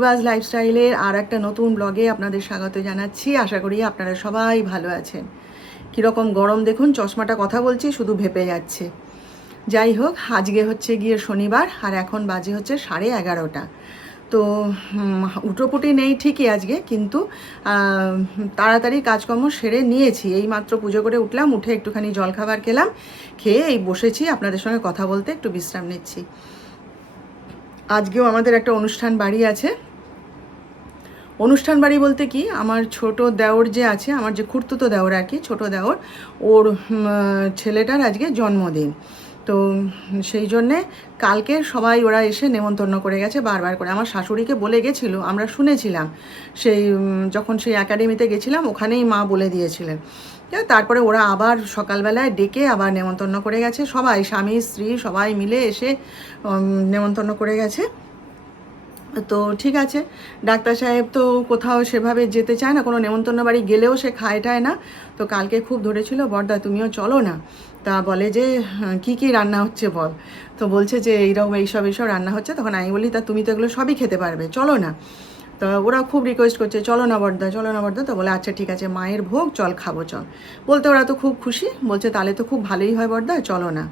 পূর্বাজ লাইফস্টাইলের আর একটা নতুন ব্লগে আপনাদের স্বাগত জানাচ্ছি। আশা করি আপনারা সবাই ভালো আছেন। কীরকম গরম দেখুন, চশমাটা কথা বলছি শুধু ভেপে যাচ্ছে। যাই হোক, আজকে হচ্ছে গিয়ে শনিবার আর এখন বাজে হচ্ছে 11:30। তো উটোপুটি নেই ঠিকই আজকে, কিন্তু তাড়াতাড়ি কাজকর্ম সেরে নিয়েছি। এই মাত্র পুজো করে উঠলাম, উঠে একটুখানি জলখাবার খেলাম, খেয়ে এই বসেছি আপনাদের সঙ্গে কথা বলতে, একটু বিশ্রাম নিচ্ছি। আজকেও আমাদের একটা অনুষ্ঠান বাড়ি আছে। অনুষ্ঠান বাড়ি বলতে কি, আমার ছোট দেওর যে আছে, আমার যে খুড়তুতো দেওর আর কি, ছোটো দেওর, ওর ছেলেটার আজকে জন্মদিন। তো সেই জন্যে কালকে সবাই ওরা এসে নেমন্তন্ন করে গেছে বারবার করে। আমার শাশুড়িকে বলে গেছিলো, আমরা শুনেছিলাম, সেই যখন সেই একাডেমিতে গেছিলাম ওখানেই মা বলে দিয়েছিলেন। তারপরে ওরা আবার সকালবেলায় ডেকে আবার নেমন্তন্ন করে গেছে, সবাই স্বামী স্ত্রী সবাই মিলে এসে নেমন্তন্ন করে গেছে। তো ঠিক আছে, ডাক্তার সাহেব তো কোথাও সেভাবে যেতে চায় না, কোনো নেমন্তন্ন বাড়ি গেলেও সে খায় টায় না। তো কালকে খুব ধরেছিল, বড়দা তুমিও চলো না। তা বলে যে কি কি রান্না হচ্ছে বল। তো বলছে যে এইরকম এইসব রান্না হচ্ছে। তখন আমি বলি তা তুমি তো এগুলো সবই খেতে পারবে, চলো না। তো ওরা খুব রিকোয়েস্ট করছে, চলো না বড়দা, চলো না বড়দা। তো বলে আচ্ছা ঠিক আছে, মায়ের ভোগ, চল খাবো চল। বলতে ওরা তো খুব খুশি, বলছে তাহলে তো খুব ভালোই হয় বড়দা, চলো না।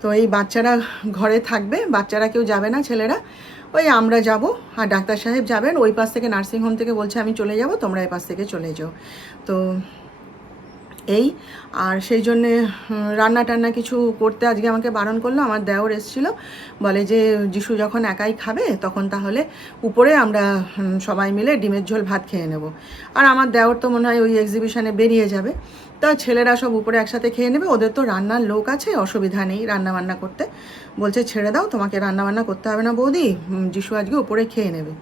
তো এই বাচ্চারা ঘরে থাকবে, বাচ্চারা কেউ যাবে না, ছেলেরা, ওই আমরা যাব। আর ডাক্তার সাহেব যাবেন ওই পাশ থেকে, নার্সিংহোম থেকে বলছে আমি চলে যাব, তোমরা এই পাশ থেকে চলে যাও। তো এই আর সেই জন্যে রান্না টান্না কিছু করতে আজকে আমাকে বারণ করলো। আমার দেওর এসেছিল, বলে যে যিশু যখন একাই খাবে তখন তাহলে উপরে আমরা সবাই মিলে ডিমের ঝোল ভাত খেয়ে নেব। আর আমার দেওর তো মনে হয় ওই এক্সিবিশনে বেরিয়ে যাবে, তা ছেলেরা সব উপরে একসাথে খেয়ে নেবে। ওদের তো রান্নার লোক আছে, অসুবিধা নেই রান্না বান্না করতে। বলছে ছেড়ে দাও, তোমাকে রান্না বান্না করতে হবে না বৌদি, যিশু আজকে উপরে খেয়ে নেবে।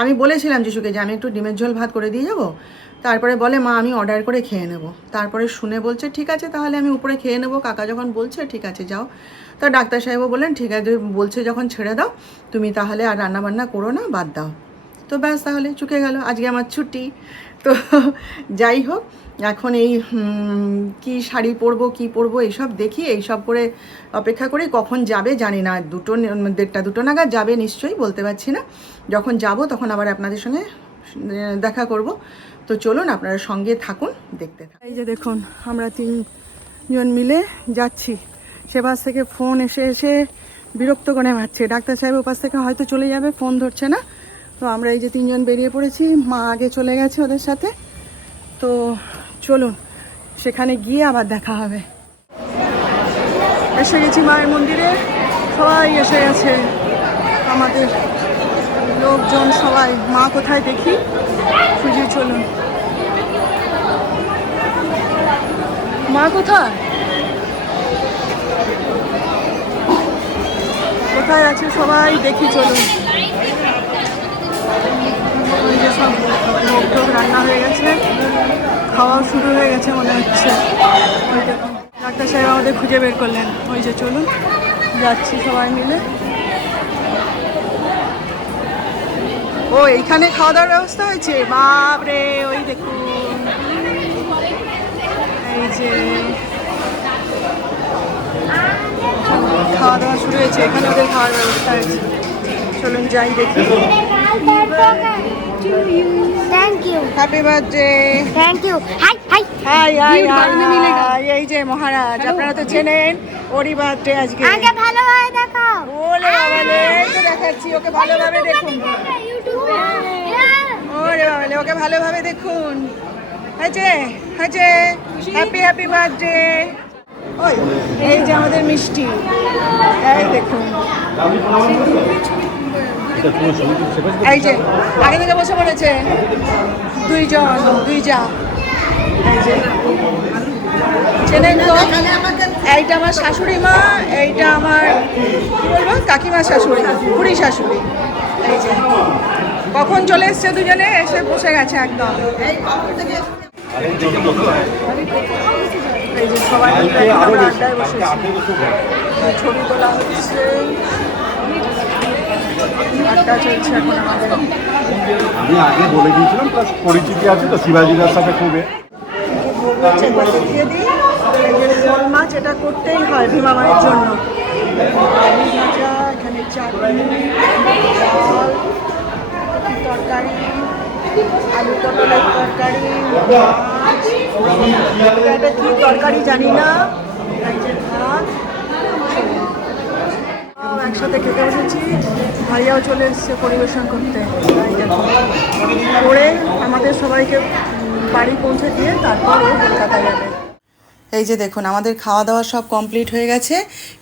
আমি বলেছিলাম যিশুকে যে আমি একটু ডিমের ঝোল ভাত করে দিয়ে যাবো। তারপরে বলে মা আমি অর্ডার করে খেয়ে নেব। তারপরে শুনে বলছে ঠিক আছে তাহলে আমি উপরে খেয়ে নেবো, কাকা যখন বলছে ঠিক আছে যাও। তা ডাক্তার সাহেবও বললেন ঠিক আছে, বলছে যখন ছেড়ে দাও, তুমি তাহলে আর রান্নাবান্না করো না, বাদ দাও। তো ব্যাস, তাহলে চুকে গেল, আজকে আমার ছুটি। তো যাই হোক, এখন এই কি শাড়ি পরবো কি পরবো এইসব দেখি, এইসব করে অপেক্ষা করি। কখন যাবে জানি না, 1:30 নাগাদ যাবে নিশ্চয়ই, বলতে পারছি না। যখন যাব তখন আবার আপনাদের সঙ্গে দেখা করব। তো চলুন আপনারা সঙ্গে থাকুন, দেখতে থাকুন। এই যে দেখুন, আমরা 3জন মিলে যাচ্ছি। সেপাশ থেকে ফোন এসে এসে বিরক্ত করে মারছে। ডাক্তার সাহেব ওপাশ থেকে হয়তো চলে যাবে, ফোন ধরছে না। তো আমরা এই যে 3জন বেরিয়ে পড়েছি, মা আগে চলে গেছে ওদের সাথে। তো চলুন সেখানে গিয়ে আবার দেখা হবে। এসে গেছি মায়ের মন্দিরে, সবাই এসে গেছে, আমাদের লোকজন সবাই। মা কোথায় দেখি, খুঁজে চলুন। মা কোথায় কোথায় আছে সবাই দেখি, চলুন। ওই যে সব ভোগ টোগ রান্না হয়ে গেছে, খাওয়াও শুরু হয়ে গেছে মনে হচ্ছে। ওই দেখুন ডাক্তার সাহেব আমাদের খুঁজে বের করলেন। ওই যে চলুন, যাচ্ছি সবাই মিলে। ও এইখানে খাওয়া দাওয়ার ব্যবস্থা হয়েছে, বাপরে ওই দেখুন, এই যে খাওয়া দাওয়া শুরু হয়েছে, এখানে ওদের খাওয়ার ব্যবস্থা হয়েছে। চলুন যাই দেখি। Thank you. Happy birthday. Thank you. Hi, hi. High high high, এই যে মহারাজ, আপনারা তো চেনেন, ওরই বার্থডে আজকে। আগে ভালোভাবে দেখাও। ওরে বাবালে, এই তো দেখাচ্ছি, ওকে ভালোভাবে দেখুন। ওরে বাবালে, ওকে ভালোভাবে দেখুন। হয়েছে হয়েছে, হ্যাপি হ্যাপি বার্থডে। ওই এই যে আমাদের মিষ্টি, এই দেখুন, এই যে আগে থেকে বসে পড়েছে দুইজন, দুই যা। এই যে চেনেন তো, এইটা আমার শাশুড়ি মা, এইটা আমার কি বলবো কাকিমা শাশুড়ি, খুড়ি শাশুড়ি। এই যে কখন চলে এসছে দুজনে, এসে বসে গেছে একদম। এই যে সবাই আমরা আড্ডায় বসেছি, ছবি তোলা হচ্ছে, আড্ডা চলছে এখন আমাদের। আমি আগে বলে দিয়েছিলাম, প্লাস পরিচিতি আছে তো শিবাজিদার সাথে খুবই। একবার দেখিয়ে দিই, শোল মাছ এটা করতেই হয় ভীমা মায়ের জন্য। ভাজা, এখানে চাটনি, ডাল, তরকারি, আলু পটলের তরকারি, মাছ, এটা কি তরকারি জানি না, এই যে ভাত, সব একসাথে খেতে বসেছি। ভাইয়াও চলে এসছে পরিবেশন করতে, করে আমাদের সবাইকে বাড়ি পৌঁছে দিয়ে তারপর ও কলকাতায় যাবে। এই যে দেখুন আমাদের খাওয়া দাওয়া সব কমপ্লিট হয়ে গেছে।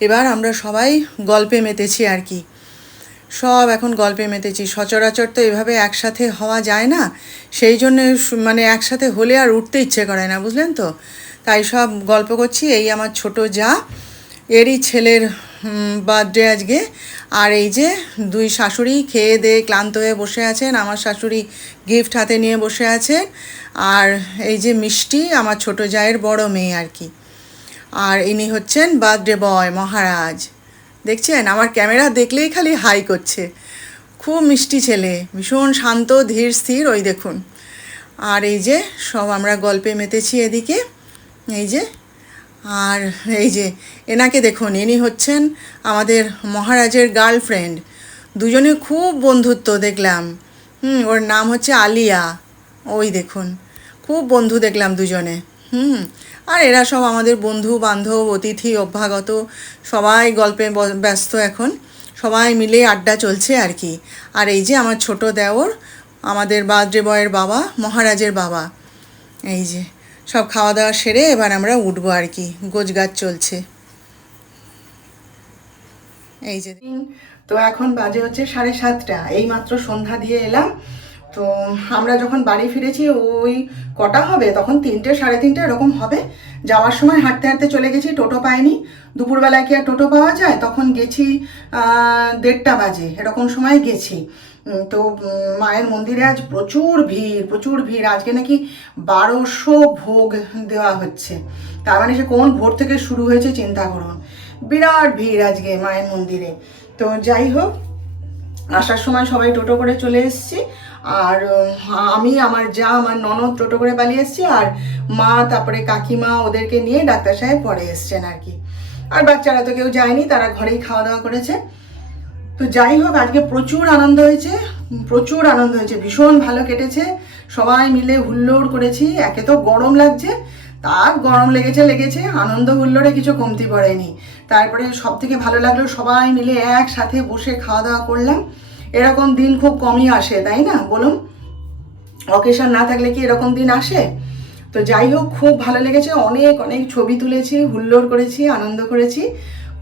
এবার আমরা সবাই গল্পে মেতেছি আর কি, সব এখন গল্পে মেতেছি। সচরাচর তো এভাবে একসাথে হওয়া যায় না, সেই জন্য মানে একসাথে হলে আর উঠতে ইচ্ছে করে না, বুঝলেন তো। তাই সব গল্প করছি। এই আমার ছোট যা, এরই ছেলের বার্থডে আজকে। আর এই যে দুই শাশুড়ি খেয়ে দিয়ে ক্লান্ত হয়ে বসে আছেন, আমার শাশুড়ি গিফট হাতে নিয়ে বসে আছেন। আর এই যে মিষ্টি, আমার ছোট জায়ের বড় মেয়ে আর কি। আর ইনি হচ্ছেন বার্থডে বয় মহারাজ। দেখছেন আমার ক্যামেরা দেখলেই খালি হাই করছে। খুব মিষ্টি ছেলে, ভীষণ শান্ত ধীর স্থির, ওই দেখুন। আর এই যে সব আমরা গল্পে মেতেছি এদিকে, এই যে। আর এই যে এনাকে দেখুন, ইনি হচ্ছেন আমাদের মহারাজের গার্লফ্রেন্ড। দুজনে খুব বন্ধুত্ব দেখলাম। ওর নাম হচ্ছে আলিয়া, ওই দেখুন, খুব বন্ধু দেখলাম দুজনে। আর এরা সব আমাদের বন্ধু বান্ধব, অতিথি অভ্যাগত, সবাই গল্পে ব্যস্ত এখন, সবাই মিলে আড্ডা চলছে আর কি। আর এই যে আমার ছোট দেওর, আমাদের বার্থডে বয়ের বাবা, মহারাজের বাবা। এই যে সব খাওয়া দাওয়া সেরে এবার আমরা উঠবো আর কি, গোছগাছ চলছে। এই যে তো এখন বাজে হচ্ছে 7:30, এইমাত্র সন্ধ্যা দিয়ে এলাম। তো আমরা যখন বাড়ি ফিরেছি ওই কটা হবে, তখন 3টে 3:30 এরকম হবে। যাওয়ার সময় হাঁটতে হাঁটতে চলে গেছি, টোটো পাইনি। দুপুরবেলায় কি আর টোটো পাওয়া যায়, তখন গেছি 1:30 বাজে এরকম সময় গেছি। তো মায়ের মন্দিরে আজ প্রচুর ভিড়। আজকে নাকি 1200 ভোগ দেওয়া হচ্ছে। তার মানে সে কোন ভোর থেকে শুরু হয়েছে চিন্তা করুন। বিরাট ভিড় আজকে মায়ের মন্দিরে। তো যাই হোক, আসার সময় সবাই টোটো করে চলে এসেছি। আর আমি, আমার যা, আমার ননদ টোটো করে পালিয়ে এসেছি। আর মা, তারপরে কাকিমা, ওদেরকে নিয়ে ডাক্তার সাহেব পরে এসছেন আর কি। আর বাচ্চারা তো কেউ যায়নি, তারা ঘরেই খাওয়া দাওয়া করেছে। তো যাই হোক, আজকে প্রচুর আনন্দ হয়েছে, ভীষণ ভালো কেটেছে। সবাই মিলে হুল্লোড় করেছি। একে তো গরম লাগছে, তার গরম লেগেছে, আনন্দ হুল্লোড়ে কিছু কমতি পড়েনি। তারপরে সব থেকে ভালো লাগলো, সবাই মিলে একসাথে বসে খাওয়া দাওয়া করলাম। এরকম দিন খুব কমই আসে, তাই না বলুন? অকেশন না থাকলে কি এরকম দিন আসে? তো যাই হোক, খুব ভালো লেগেছে। অনেক ছবি তুলেছি, হুল্লোড় করেছি, আনন্দ করেছি।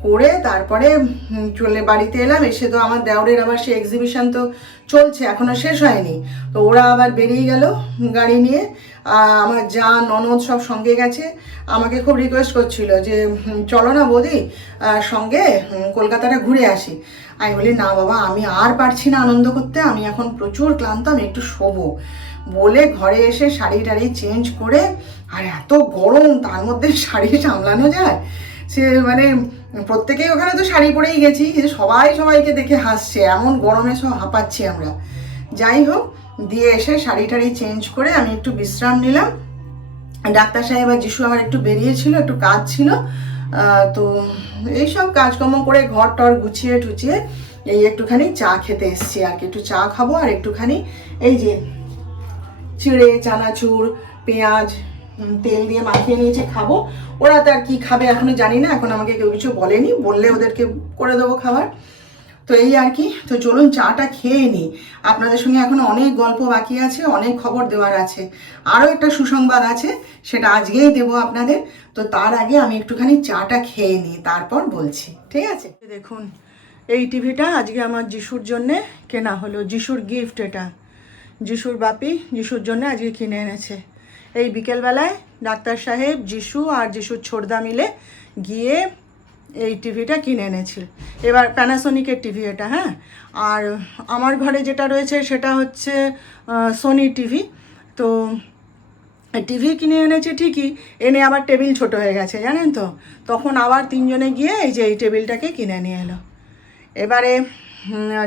করে তারপরে চলে বাড়িতে এলাম। এসে তো আমার দেওরের আবার সে এক্সিবিশন তো চলছে, এখনও শেষ হয়নি। তো ওরা আবার বেরিয়ে গেল গাড়ি নিয়ে। আমার যা, ননদ সব সঙ্গে গেছে। আমাকে খুব রিকোয়েস্ট করছিল যে চলো না বৌদি সঙ্গে কলকাতাটা ঘুরে আসি। আমি বলি না বাবা, আমি আর পারছি না আনন্দ করতে, আমি এখন প্রচুর ক্লান্ত, আমি একটু শোবো বলে ঘরে এসে শাড়ি টাড়ি চেঞ্জ করে। আর এত গরম, তার মধ্যে শাড়ি সামলানো যায়? সে মানে প্রত্যেকেই ওখানে তো শাড়ি পরেই গেছি, সবাই সবাইকে দেখে হাসছে, এমন গরমে সব হাঁপাচ্ছি আমরা। যাই হোক, দিয়ে এসে শাড়ি টাড়ি চেঞ্জ করে আমি একটু বিশ্রাম নিলাম। ডাক্তার সাহেব আর যিশু আমার একটু বেরিয়েছিল, একটু কাজ ছিল। তো এইসব কাজকর্ম করে ঘর টর গুছিয়ে টুচিয়ে এই একটুখানি চা খেতে এসছি আর কি। একটু চা খাবো আর একটুখানি এই যে চিড়ে, চানাচুর, পেঁয়াজ তেল দিয়ে মাখিয়ে নিয়েছে, খাবো। ওরা তো আর কি খাবে এখনো জানি না, এখন আমাকে কেউ কিছু বলেনি, বললে ওদেরকে করে দেবো খাবার। তো এই আর কি। তো চলুন চাটা খেয়ে নিই। আপনাদের সঙ্গে এখনো অনেক গল্প বাকি আছে, অনেক খবর দেওয়ার আছে। আরও একটা সুসংবাদ আছে, সেটা আজকেই দেবো আপনাদের। তো তার আগে আমি একটুখানি চাটা খেয়ে নিই, তারপর বলছি, ঠিক আছে? দেখুন, এই টিভিটা আজকে আমার যিশুর জন্যে কেনা হলো, যিশুর গিফট এটা। যিশুর বাপি যিশুর জন্য আজকে কিনে এনেছে। এই বিকেলবেলায় ডাক্তার সাহেব, যিশু আর যিশুর ছোটদা মিলে গিয়ে এই টিভিটা কিনে এনেছিল। এবার প্যানাসোনিকের টিভি এটা, হ্যাঁ। আর আমার ঘরে যেটা রয়েছে সেটা হচ্ছে সোনি টিভি। তো টিভি কিনে এনেছে ঠিকই, এনে আবার টেবিল ছোট হয়ে গেছে জানেন তো। তখন আবার 3 জনে গিয়ে এই যে এই টেবিলটাকে কিনে নিয়ে এলো। এবারে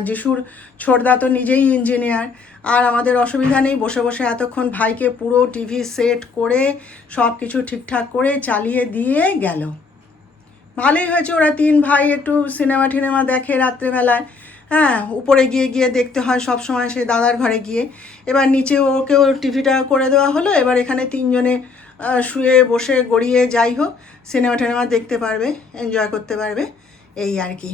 যিশুর ছোটদা তো নিজেই ইঞ্জিনিয়ার, আর আমাদের অসুবিধা নেই, বসে বসে এতক্ষণ ভাইকে পুরো টিভি সেট করে সব কিছু ঠিকঠাক করে চালিয়ে দিয়ে গেল। ভালোই হয়েছে, ওরা 3 ভাই একটু সিনেমা টিনেমা দেখে রাত্রেবেলায়। হ্যাঁ, উপরে গিয়ে গিয়ে দেখতে হয় সব সময় সেই দাদার ঘরে গিয়ে। এবার নিচে ওকেও টিভিটা করে দেওয়া হলো, এবার এখানে তিনজনে শুয়ে বসে গড়িয়ে যাই হোক সিনেমা টিনেমা দেখতে পারবে, এনজয় করতে পারবে, এই আর কি।